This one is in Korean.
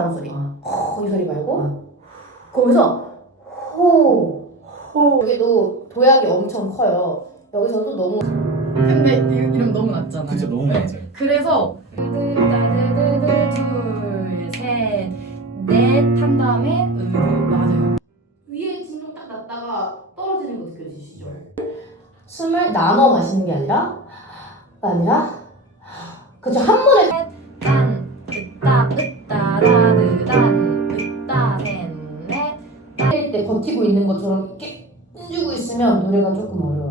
바람 소리. 이 소리 말고 거기서 호. 여기도 도약이 엄청 커요. 여기서도 너무. 근데 이름 너무 낮잖아요. 진짜 너무 네. 낮아요. 그래서 둘, 셋, 넷 한 다음에 맞아요. 위에 진동 딱 났다가 떨어지는 거 느껴지시죠? 숨을 나눠 마시는 게 아니라 그죠? 한 번에 딴, 으따, 으따라르단, 으따, 셋, 넷. 할 때 버티고 있는 것처럼 이렇게 힘주고 있으면 노래가 조금 어려워요.